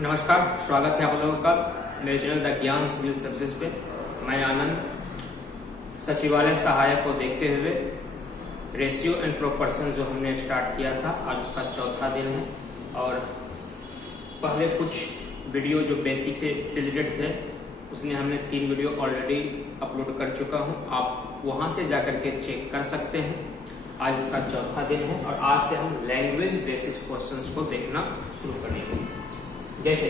नमस्कार, स्वागत है आप लोगों का मेरे चैनल द ज्ञान सिविल सर्विसेज पे। मैं आनंद सचिवालय सहायक को देखते हुए रेशियो एंड प्रोपोर्शन जो हमने स्टार्ट किया था, आज उसका चौथा दिन है। और पहले कुछ वीडियो जो बेसिक से रिलेटेड थे उसमें हमने 3 वीडियो ऑलरेडी अपलोड कर चुका हूं, आप वहां से जाकर के चेक कर सकते हैं। आज इसका चौथा दिन है और आज से हम लैंग्वेज बेसिस क्वेश्चंस को देखना शुरू करेंगे। जैसे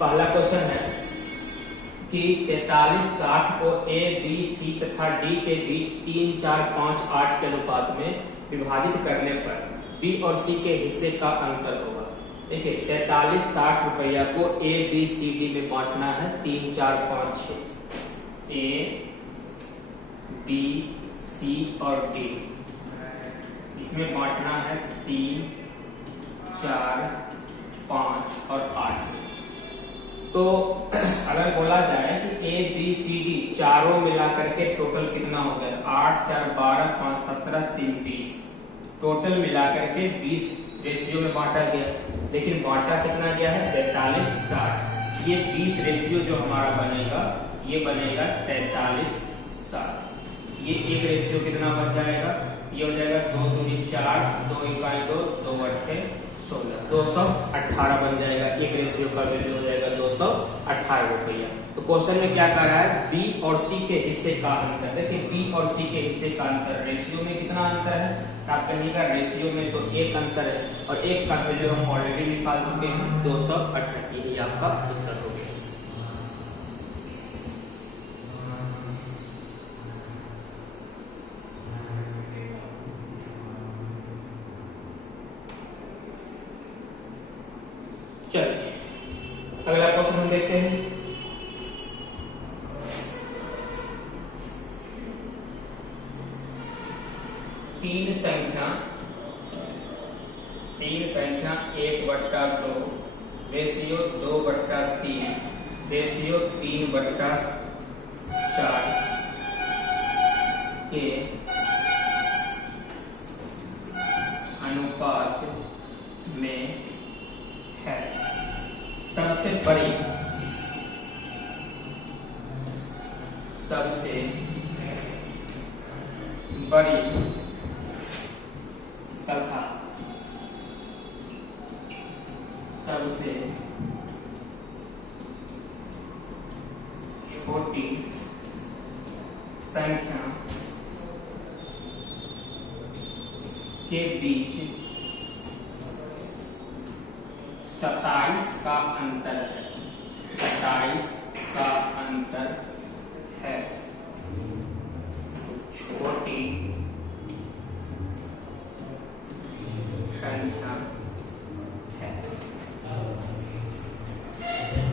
पहला क्वेश्चन है कि 43-60 को ए, बी, सी तथा डी के बीच 3, 4, 5, 8 के अनुपात में विभाजित करने पर बी और सी के हिस्से का अंतर होगा। देखिए 43-60 रुपया को ए, बी, सी, डी में बांटना है 3, 4, 5, 6। ए, बी, सी और डी इसमें बांटना है 3, 4, 5 और 8। तो अगर बोला जाए कि ए, बी, सी, डी चारों मिलाकर के टोटल कितना हो गया, 8, 4, 12, 5, 17, 3, 20। टोटल मिलाकर के 20 रेशियो में बांटा गया, लेकिन बांटा कितना गया है 43-60। ये 20 रेशियो जो हमारा बनेगा ये बनेगा 43-60। ये एक रेशियो कितना बन जाएगा, ये हो जाएगा 2 दूनी 4, 2 इकाई 2, 2 अट्ठे 16, 218 बन जाएगा। एक रेशियो का वैल्यू हो जाएगा 218 रुपया। तो क्वेश्चन में क्या कर रहा है, बी और सी के हिस्से का अंतर। देखिए बी और सी के हिस्से का अंतर, रेशियो में कितना अंतर है, तो आप कहिएगा रेशियो में तो एक अंतर है और एक का वैल्यू हम ऑलरेडी निकाल चुके हैं 218। यही आपका उत्तर हो गया। चलिए अगला क्वेश्चन हम देखते हैं। तीन संख्या 1/2 रेशियो 2/3 रेशियो 3/4 के अनुपात में है। सबसे बड़ी तथा सबसे छोटी संख्या के बीच 27 का अंतर है। 27 का अंतर है। छोटी संख्या है।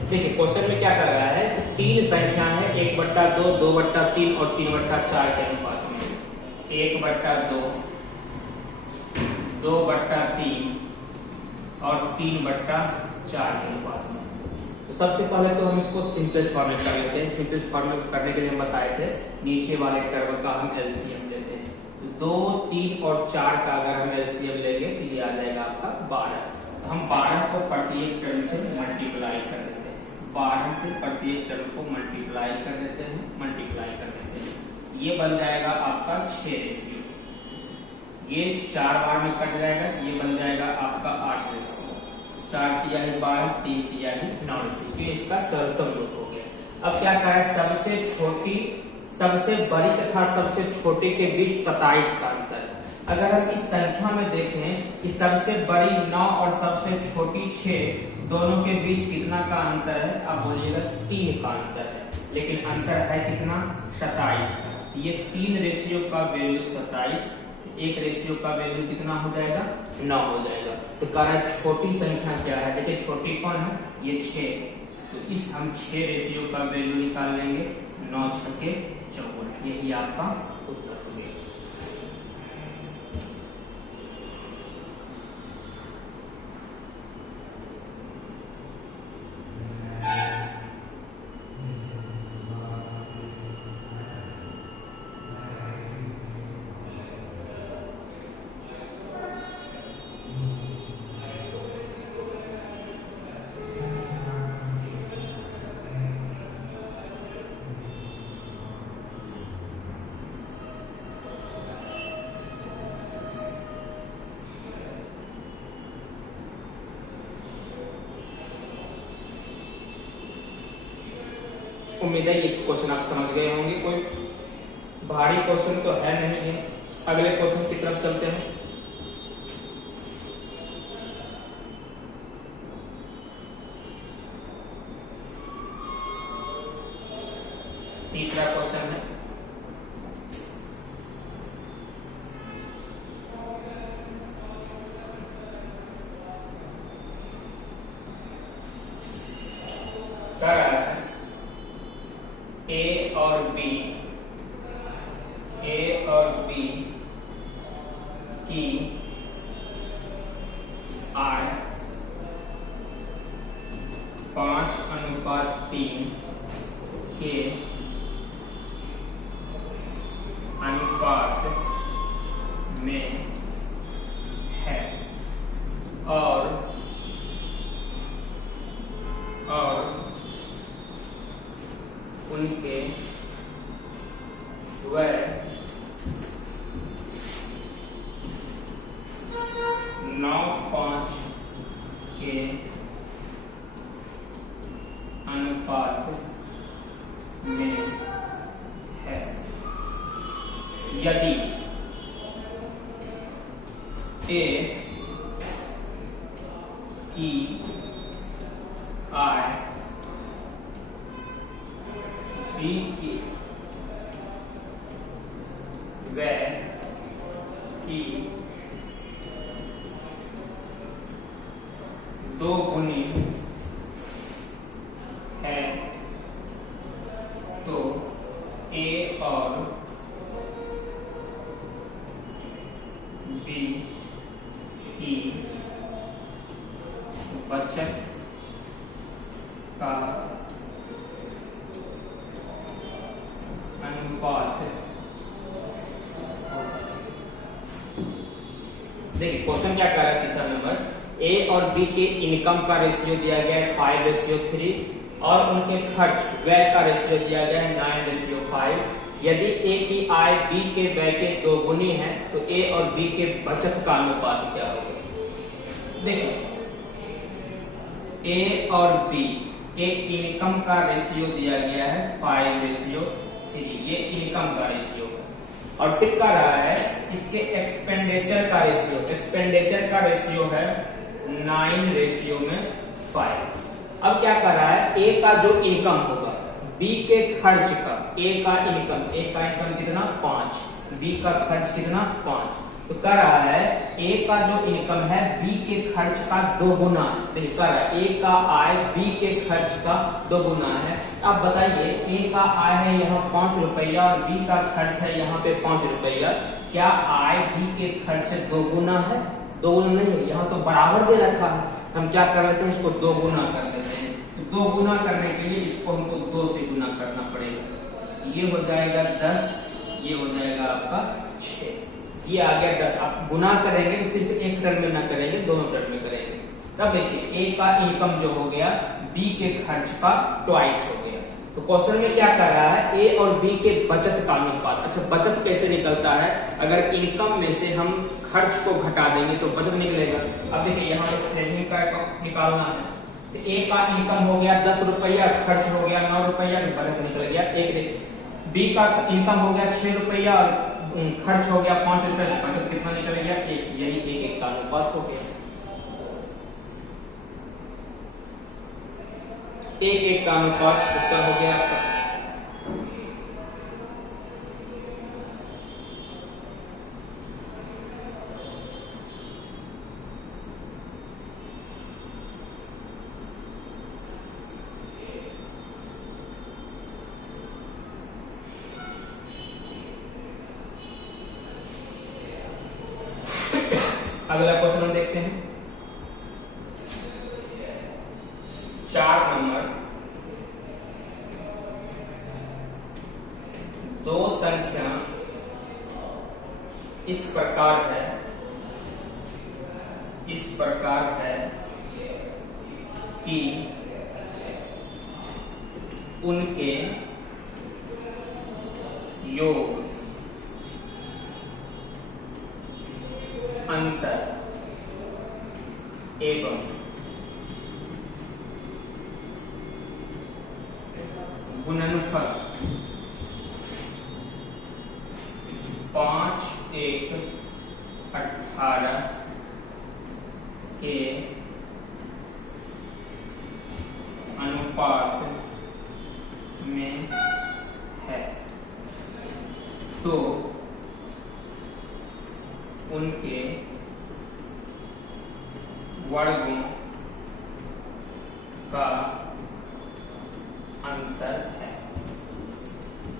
देखिए क्वेश्चन में क्या कर रहा है कि 3 संख्या है 1/2, 2/3 और 3/4 के अनुपात में। 1/2, 2/3 और 3/4 के अनुपात में। तो सबसे पहले तो हम इसको सिंपलेस्ट फॉर्म में कर लेते हैं। सिंपलेस्ट फॉर्म में करने के लिए हम बताए थे नीचे वाले टर्म का हम एलसीएम लेते हैं। तो 2, 3 और 4 का अगर हम एलसीएम लेंगे तो ये आ जाएगा आपका 12। तो हम 12 को प्रत्येक टर्म से मल्टीप्लाई कर देते हैं। 12 से प्रत्येक टर्म को मल्टीप्लाई कर देते हैं। ये बन जाएगा आपका 6 रेशियो। ये 4 बार में कट जाएगा, ये बन जाएगा आपका 8 रेशियो। 4 तिया ही 12, 3 तिया ही 9 रेशियो। तो इसका सरलतम रूप हो गया। अब क्या कहा है, सबसे बड़ी तथा सबसे छोटे के बीच 27 का अंतर है। अगर हम इस संख्या में देखें कि सबसे बड़ी 9 और सबसे छोटी 6 दोनों के बीच कितना का अंतर है, आप बोलिएगा 3 का अंतर है। लेकिन अंतर है कितना, 27 का। ये 3 रेशियो का वैल्यू 27, एक रेशियो का वैल्यू कितना हो जाएगा, 9 हो जाएगा। तो कह रहा है छोटी संख्या क्या है, देखिए छोटी कौन है, ये 6। तो इस हम 6 रेशियो का वैल्यू निकाल लेंगे, 9 छके 54। यही आपका उत्तर हो गया। उम्मीद है ये क्वेश्चन आप समझ गए होंगे, कोई भारी क्वेश्चन तो है नहीं है। अगले क्वेश्चन की तरफ चलते हैं। तीसरा क्वेश्चन है ए और बी की आय 5:3 के अनुपात में है और उनके वह 9:5 के अनुपात में है। यदि ए की आय बी की व्यय की 2 गुनी है तो ए और बी की बचत का अनुपात। देखिए क्वेश्चन क्या कर रहा है, तीसरा नंबर ए और बी के इनकम का रेशियो दिया गया है 5:3 और उनके खर्च व्यय का रेशियो दिया गया है 9:5। यदि ए की आय बी के व्यय के 2 गुनी है तो ए और बी के बचत का अनुपात क्या होगा। देखिए ए और बी के इनकम का रेशियो दिया गया है 5:3, ये इनकम का रेशियो है। और फिर कह रहा है इसके एक्सपेंडिचर का रेशियो है 9:5। अब क्या कर रहा है, ए का जो इनकम होगा बी के खर्च का, ए का इनकम कितना 5, बी का खर्च कितना 5, तो कह रहा है ए का जो इनकम है बी के खर्च का 2 गुना है। देखिए कह रहा है ए का आय बी के खर्च का 2 गुना है। अब बताइए ए का आय है यहाँ 5 रुपया और बी का खर्च है यहाँ पे 5 रुपया, क्या आय बी के खर्च से 2 गुना है? 2 गुना नहीं है, यहाँ तो बराबर दे रखा है। हम क्या कर लेते हैं, इसको 2 गुना कर देते हैं। तो 2 गुना करने के लिए इसको हमको 2 से गुना करना पड़ेगा। ये हो जाएगा 10, ये हो जाएगा आपका 6, ये आ गया 10। आप गुना करेंगे तो सिर्फ एक टर्म में ना करेंगे, दोनों टर्म में करेंगे। तब देखिए ए का इनकम जो हो गया बी के खर्च का ट्वाइस हो गया। तो क्वेश्चन में क्या कर रहा है, ए और बी के बचत का अनुपात। अच्छा बचत कैसे निकलता है, अगर इनकम में से हम खर्च को घटा देंगे तो बचत निकलेगा। अब देखिए यहाँ पे सेविंग का निकालना है, तो ए का इनकम हो गया 10 रुपया, खर्च हो गया 9 रुपया, तो बचत निकल गया। एक बी का इनकम हो गया 6 रुपया और खर्च हो गया 5 रुपए, तो बचत कितना निकल गया 1। यही 1:1 का अनुपात हो गया। 1:1 का अनुपात उत्तर हो गया आपका। अगला क्वेश्चन हम देखते हैं 4 नंबर। 2 संख्या इस प्रकार है कि उनके योग, अंतर एवं गुणनफल 5, 1, 18 के अनुपात में है, तो उनके वर्गों का अंतर है।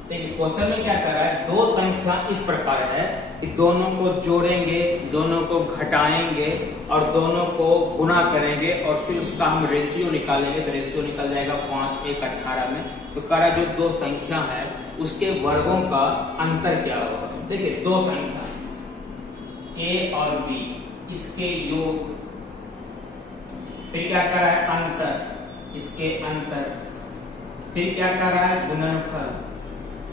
देखिए क्वेश्चन में क्या कर रहा है, दो संख्या इस प्रकार है कि दोनों को जोड़ेंगे, दोनों को घटाएंगे और दोनों को गुणा करेंगे और फिर उसका हम रेशियो निकालेंगे, तो रेशियो निकल जाएगा 5, 1, 18 में। तो कह रहा है जो दो संख्या है उसके वर्गों का अंतर क्या होगा। देखिए दो संख्या a और b, इसके योग, फिर क्या कर रहा है अंतर, इसके अंतर, फिर क्या कर रहा है गुणनफल,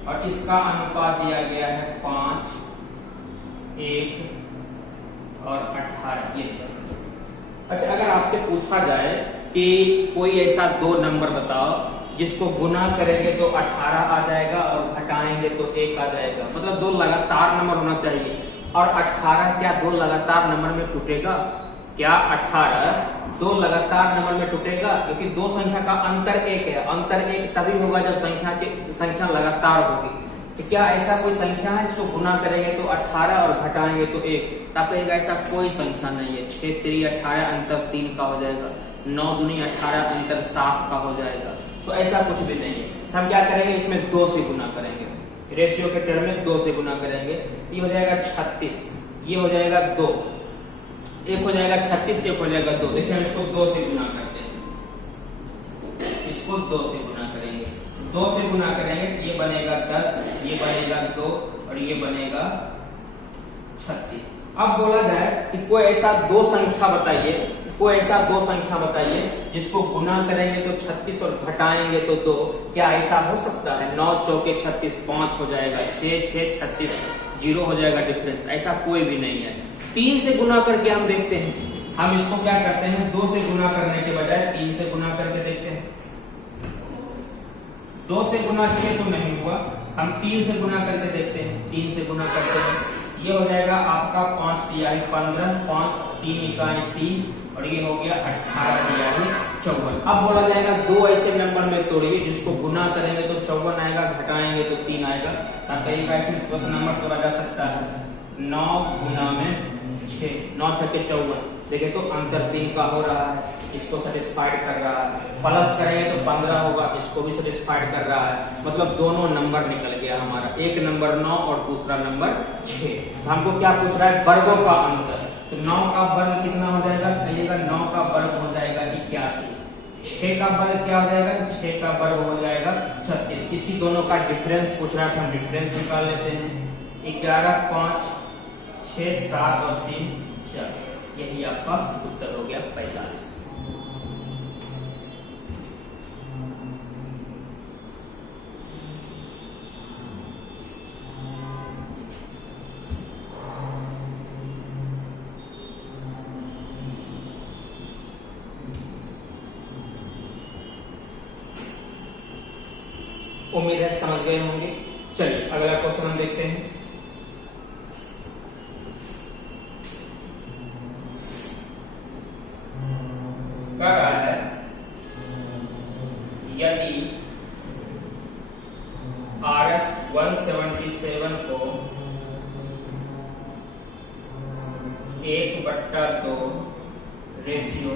और इसका अनुपात दिया गया है 5, 1 और 18। ये अच्छा, अगर आपसे पूछा जाए कि कोई ऐसा दो नंबर बताओ जिसको गुना करेंगे तो 18 आ जाएगा और घटाएंगे तो 1 आ जाएगा, मतलब दो लगातार नंबर होना चाहिए। और 18 क्या दो लगातार नंबर में टूटेगा? क्या 18 दो लगातार नंबर में टूटेगा? क्योंकि दो संख्या का अंतर 1 है, अंतर 1 तभी होगा जब संख्या लगातार होगी। तो क्या ऐसा कोई संख्या है जिसको गुना करेंगे तो 18 और घटाएंगे तो 1? तब ऐसा कोई संख्या नहीं है। 6 3 18 अंतर 3 का हो जाएगा, 9 दूनी 18 अंतर 7 का हो जाएगा। तो ऐसा कुछ भी नहीं है। हम क्या करेंगे, इसमें 2 से गुना करेंगे, रेशियो के टर्म में 2 से गुना करेंगे। ये हो जाएगा 36, ये हो जाएगा 2, एक हो जाएगा 36, एक हो जाएगा 2। देखिए हम इसको 2 से गुना करते हैं, इसको 2 से गुना करेंगे, 2 से गुना करेंगे, ये बनेगा 10, ये बनेगा 2 और ये बनेगा 36। अब बोला जाए कि कोई ऐसा दो संख्या बताइए, कोई ऐसा दो संख्या बताइए जिसको गुना करेंगे तो 36 और घटाएंगे तो 2। क्या ऐसा हो सकता है? 9 चौके 36, 5 हो जाएगा, 6 6 36, 0 हो जाएगा डिफरेंस। ऐसा कोई भी नहीं है। 3 से गुना करके हम देखते हैं। हम इसको क्या करते हैं, 2 से गुना करने के बजाय 3 से गुना करके देखते हैं। 2 से गुना किए तो नहीं हुआ, हम 3 से गुना करके देखते हैं। 3 से गुना करते हैं, ये हो जाएगा आपका 5 तिहाई 15, 5 3 इकाई 3 और ये हो गया 18 तिहाई 54। अब बोला जाएगा दो ऐसे नंबर में तोड़िए जिसको गुना करेंगे तो 54 आएगा, घटाएंगे तो 3 आएगा। तब एक ऐसे नंबर तोड़ा जा सकता है 9 गुना में 6, 9 छक्के 54। देखिए तो अंतर 3 का हो रहा है, इसको सेटिस्फाइड कर रहा है। प्लस करेंगे तो 15 होगा, इसको भी सेटिस्फाइड कर रहा है। मतलब दोनों नंबर निकल गया हमारा, एक नंबर 9 और दूसरा नंबर 6। हमको क्या पूछ रहा है, वर्गों का अंतर। तो 9 का वर्ग कितना हो जाएगा, कहिएगा 9 का वर्ग हो जाएगा 81। 6 का वर्ग क्या हो जाएगा, 6 का वर्ग हो जाएगा 36। इसी दोनों का डिफरेंस पूछ रहा है, हम डिफरेंस निकाल लेते हैं। 11 5 6 7 और 3 4, यही आपका उत्तर हो गया 45। उम्मीद है समझ गए होंगे। चलिए अगला क्वेश्चन हम देखते हैं। कह रहा है यदि RS 177 को 1/2 रेशियो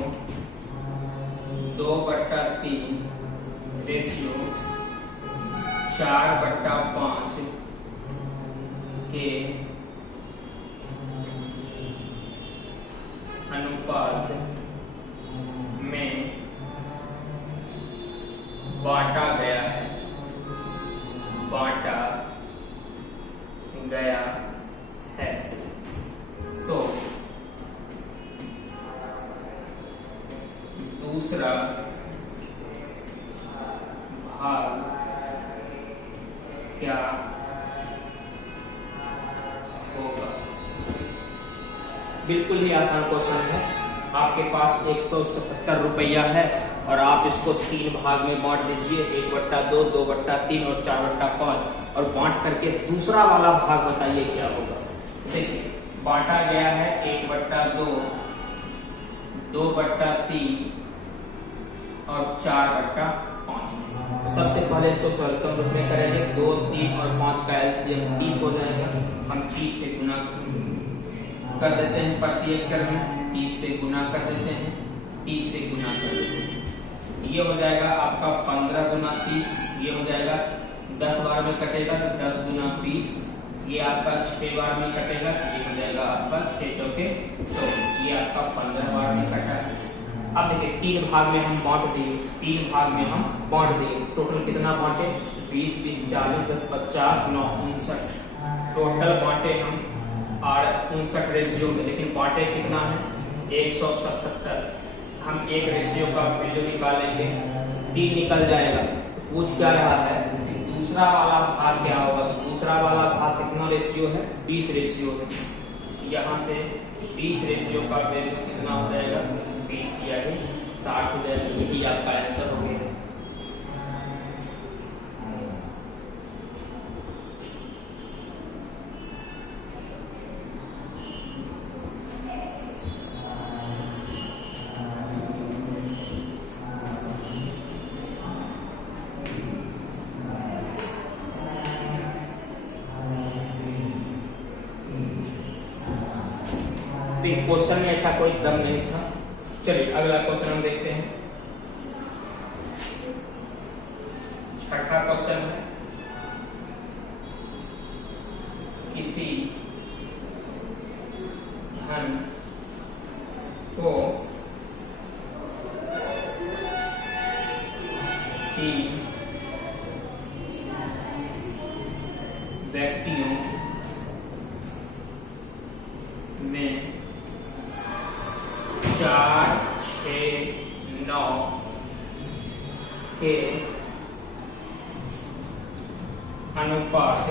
2/3 रेशियो 4/5 के अनुपात में बांटा गया है, तो दूसरा भाग क्या होगा। बिल्कुल ही आसान क्वेश्चन है। आपके पास 177 रुपया है और आप इसको 3 भाग में बांट दीजिए, 1/2, 2/3 और 4/5, और बांट करके दूसरा वाला भाग बताइए क्या होगा। देखिए बांटा गया है 1/2, 2/3 और 4/5। तो सबसे पहले इसको सरलतम रूप में करेंगे, 2, 3 और 5 का एलसीएम 30 हो जाएगा। हम 30 से गुना कर देते हैं, प्रत्येक टर्म में 30 से गुना कर देते हैं, 30 से गुना कर देते हैं। ये हो जाएगा आपका 15 गुना 30, ये हो जाएगा 10 बार में कटेगा तो 10 गुना 20, ये आपका 6 बार में कटेगा, ये हो जाएगा आपका 6 चौके 24, ये आपका 15 बार में कटा है। अब देखिए 3 भाग में हम बांट दिए, 3 भाग में हम बांट दिए, टोटल कितना बांटे, 20, 20, 40, 10, 50, 9, 59 टोटल बांटे हम 59 रेशियो में, लेकिन बांटे कितना है 177। हम एक रेशियो का वैल्यू निकालेंगे, 3 निकल जाएगा। पूछ क्या रहा है कि दूसरा वाला भाग क्या होगा, तो दूसरा वाला भाग कितना रेशियो है, 20 रेशियो है। यहाँ से 20 रेशियो का वैल्यू कितना हो जाएगा, 20 किया है 60 हो जाएगा। यही आपका आंसर हो गया। क्वेश्चन में ऐसा कोई दम नहीं था। चलिए अगला क्वेश्चन हम देखते हैं। छठा क्वेश्चन है, किसी धन को 3 व्यक्तियों में 4, 6, 9 के अनुपात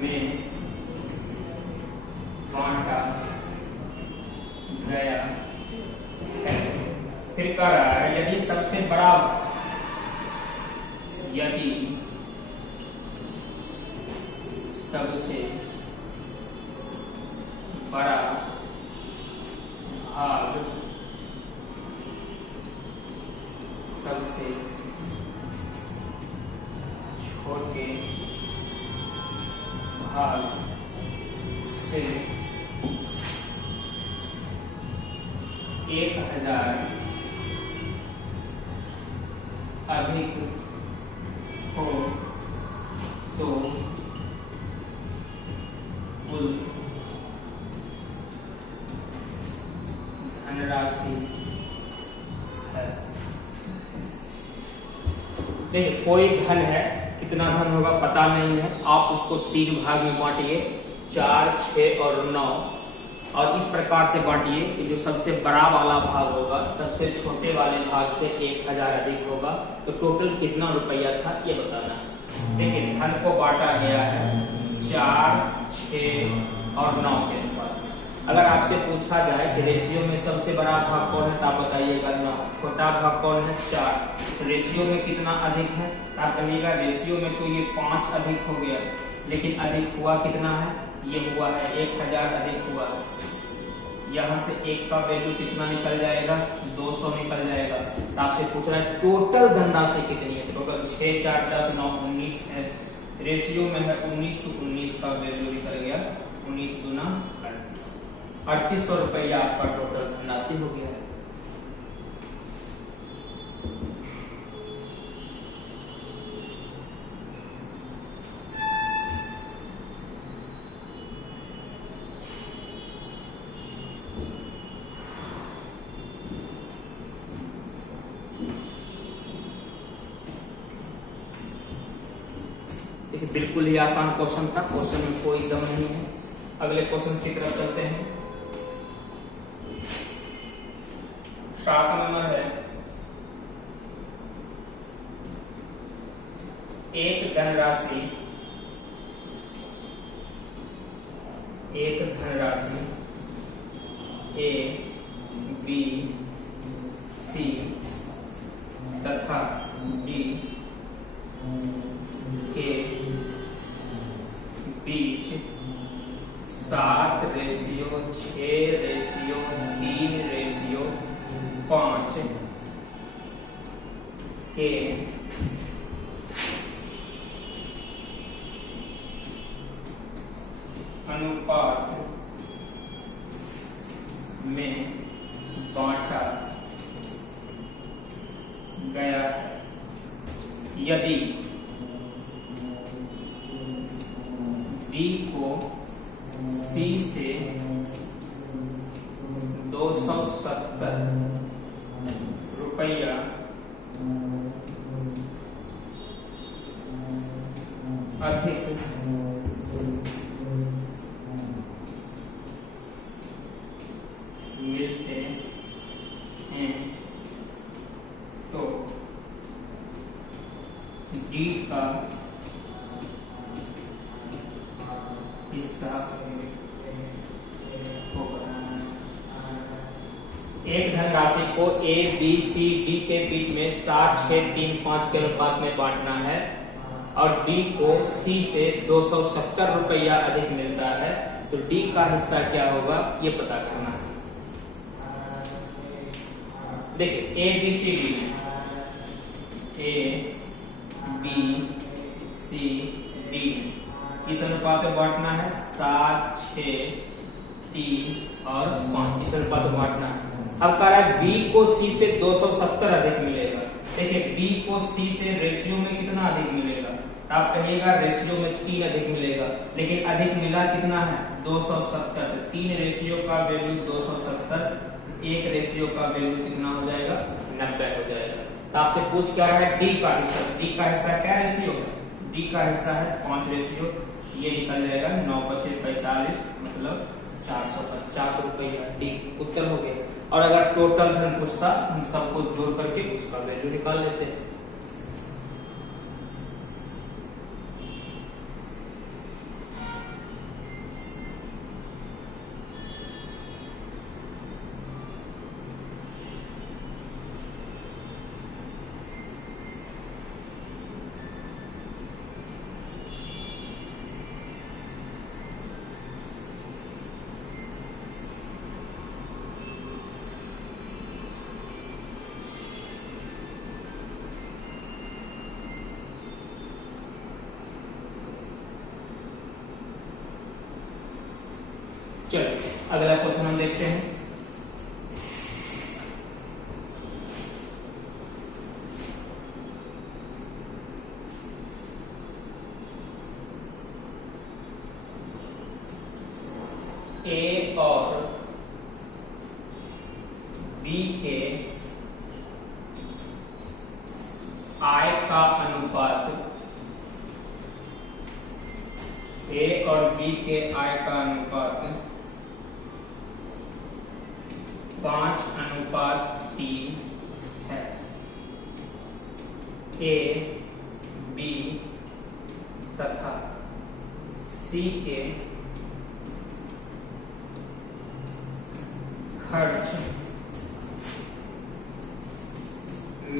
में बांटा गया है। फिर कह रहा है यदि सबसे बड़ा भाग सबसे छोटे भाग से 1000 अधिक हो तो कुल धनराशि है। देखिए कोई धन है, कितना धन होगा पता नहीं है, आप उसको 3 भाग में बांटिए, 4, 6 और 9, और इस प्रकार से बांटिए कि जो सबसे बड़ा वाला भाग होगा सबसे छोटे वाले भाग से 1000 अधिक होगा, तो टोटल कितना रुपया था ये बताना है। देखिए धन को बांटा गया है 4, 6 और 9 के अनुपात में। अगर आपसे पूछा जाए कि रेशियो में सबसे बड़ा भाग कौन है तो आप बताइएगा 9, छोटा भाग कौन है 4, रेशियो में कितना अधिक है आप कहिएगा रेशियो में तो ये 5 अधिक हो गया, लेकिन अधिक हुआ कितना है, ये हुआ है 1000 अधिक हुआ है। यहाँ से 1 का वैल्यू कितना निकल जाएगा, 200 निकल जाएगा। तो आपसे पूछ रहा है टोटल धनराशि कितनी है, टोटल 6, 4, 10, 9, 19 है, रेशियो में है 19, तो 19 का वैल्यू निकल गया, 19 दूना 38, 3800 रुपया आपका टोटल धनराशि हो गया है। बिल्कुल ही आसान क्वेश्चन था, क्वेश्चन में कोई दम नहीं है। अगले क्वेश्चन की तरफ चलते हैं। 7 नंबर है, एक धनराशि ए बी सी तथा डी के बीच 7:6:3:5 के अनुपात में बांटा गया है। यदि बी को सी से 270 रुपया अधिक मिलते हैं तो डी का हिस्सा होगा। एक धनराशि को ए बी सी डी के बीच में 7:6:3:5 के अनुपात में बांटना है और डी को सी से 270 रुपया अधिक मिलता है तो डी का हिस्सा क्या होगा ये पता करना है। देखिए A B C D A B C D इस अनुपात में बांटना है 7:6:3:5 इस अनुपात में बांटना है। अब कह रहा है बी को सी से 270 अधिक मिलेगा। देखिए बी को सी से रेशियो में कितना अधिक मिलेगा तो आप कहिएगा रेशियो में 3 अधिक मिलेगा, लेकिन अधिक मिला कितना है 270। 3 रेशियो का वैल्यू 270, 1 रेशियो का वैल्यू कितना हो जाएगा 90 हो जाएगा। तो आपसे पूछ क्या रहा है डी का हिस्सा। डी का हिस्सा क्या रेशियो है, डी का हिस्सा है 5 रेशियो, ये निकल जाएगा 9×5=45 मतलब 450 रुपया। डी उत्तर हो गया। और अगर टोटल धन पूछता हम सबको जोड़ करके उसका वैल्यू निकाल लेते हैं। चलिए अगला क्वेश्चन हम देखते हैं। ए और बी के आय का अनुपात, ए और बी के आय का अनुपात 5:3 है। ए बी तथा सी के खर्च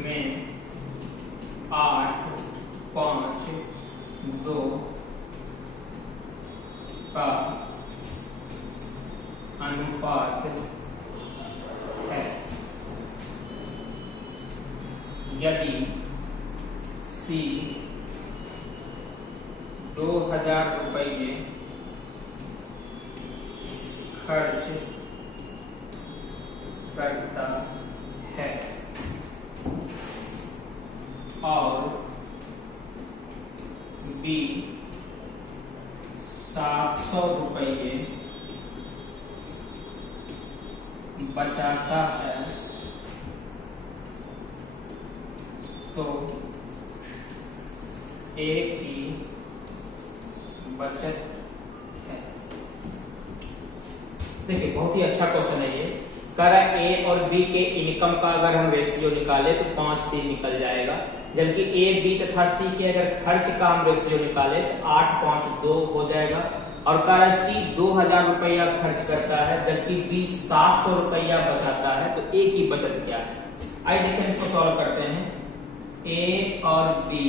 में 8:5:2 का अनुपात है। यदि सी 2000 रुपये खर्च करता है और बी 700 रुपये बचाता है तो ए की बचत है। देखिए बहुत ही अच्छा क्वेश्चन है ये। कह रहा है ए और बी के इनकम का अगर हम रेशियो निकाले तो 5:3 निकल जाएगा, जबकि ए बी तथा सी के अगर खर्च का हम रेशियो निकाले तो 8:5:2 हो जाएगा। और कह रहा है सी 2000 रुपया खर्च करता है जबकि बी 700 रुपया बचाता है, तो ए की बचत क्या है? आइए देखिए इसको सॉल्व करते हैं। ए और बी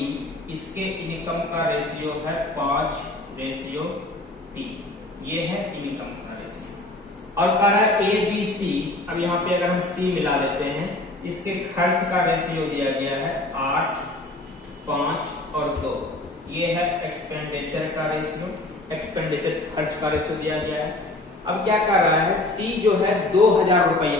इसके इनकम का रेशियो है 5:3, ये है इनकम का रेशियो। और कह रहा है ए बी सी, अब यहाँ पे अगर हम सी मिला देते हैं, इसके खर्च का रेशियो दिया गया है 8, 5 और 2, ये है एक्सपेंडिचर का रेशियो, एक्सपेंडिचर खर्च का रेशियो दिया गया है। अब क्या कर रहा है, सी जो है 2000 रुपया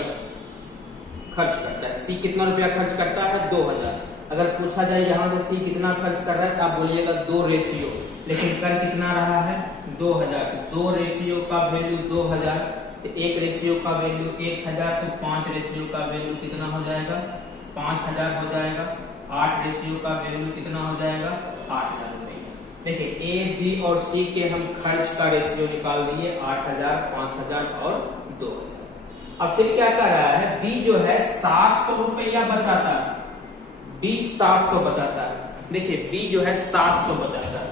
खर्च करता है। सी कितना रुपया खर्च करता है? 2000। अगर पूछा जाए यहाँ से सी कितना खर्च कर रहा है तो आप बोलिएगा 2 रेशियो, लेकिन कर कितना रहा है? 2000। 2 रेशियो का वैल्यू 2000, तो 1 रेशियो का वैल्यू 1000, तो 5 रेशियो का वैल्यू कितना हो जाएगा? 5000 हो जाएगा। 8 रेशियो का वैल्यू कितना हो जाएगा? 8000 रुपये। देखिए ए बी और सी के हम खर्च का रेशियो निकाल दिए 8000, 5000 और 2000। अब फिर क्या कर रहा है, बी जो है 700 रुपया बचाता है, बी 700 बचाता है। देखिए बी जो है 700 बचाता है,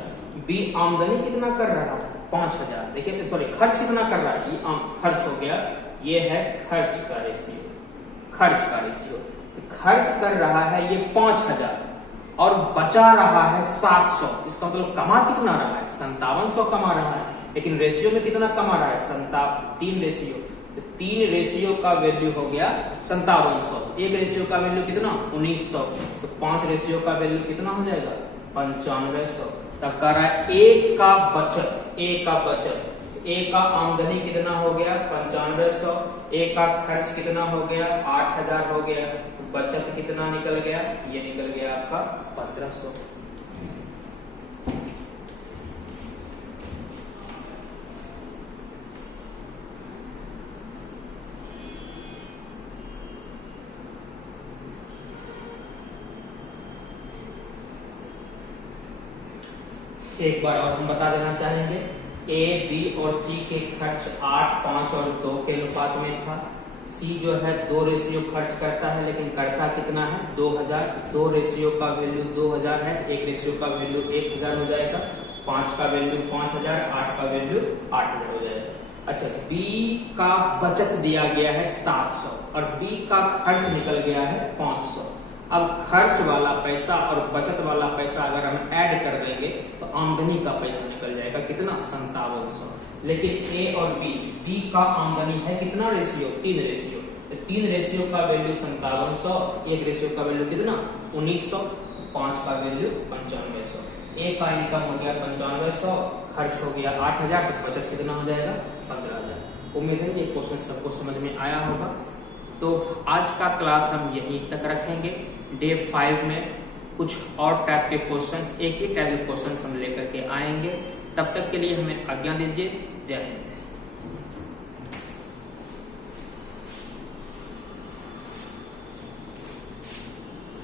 बी आमदनी कितना कर रहा है? 5000। देखिए सॉरी, खर्च कितना कर रहा है? ये खर्च हो गया, ये है खर्च का रेशियो, खर्च का रेशियो। खर्च कर रहा है ये 5000 और बचा रहा है 700। इसका मतलब कमा कितना रहा है? 5700 कमा रहा है, लेकिन रेशियो में कितना कमा रहा है? 3 रेशियो। तो 3 रेशियो का वैल्यू हो गया 5700। 1 रेशियो का वैल्यू कितना? 1900। तो 5 रेशियो का वैल्यू कितना हो जाएगा? 9500। तब कह रहा है ए का बचत, ए का बचत, ए का आमदनी कितना हो गया? 9500। ए का खर्च कितना हो गया? 8000 हो गया। बचत कितना निकल गया? ये निकल गया आपका 1500। एक बार और हम बता देना चाहेंगे, ए बी और सी के खर्च 8, 5 और 2 के अनुपात में था। सी जो है 2 रेशियो खर्च करता है, लेकिन करता कितना है? 2000। 2 रेशियो का वैल्यू 2000 है, 1 रेशियो का वैल्यू 1000 हो जाएगा, 5 का वैल्यू 5000, 8 का वैल्यू 8000 हो जाएगा। अच्छा, बी का बचत दिया गया है 700 और बी का खर्च निकल गया है 500। अब खर्च वाला पैसा और बचत वाला पैसा अगर हम ऐड कर देंगे तो आमदनी का पैसा निकल जाएगा कितना? 5700। लेकिन ए और बी का आमदनी है कितना रेशियो? 3 रेशियो। तो 3 रेशियो का वैल्यू 5700, 1 रेशियो का वैल्यू कितना? 1900, 5 का वैल्यू 9500। ए का इनकम हो गया 9500, खर्च हो गया 8000, तो बचत कितना हो जाएगा? 15000। उम्मीद है ये क्वेश्चन सबको समझ में आया होगा। तो आज का क्लास हम यहीं तक रखेंगे। डे 5 में कुछ और टाइप के क्वेश्चंस, एक ही टाइप के क्वेश्चंस हम लेकर के आएंगे। तब तक के लिए हमें आज्ञा दीजिए। जय हिंद।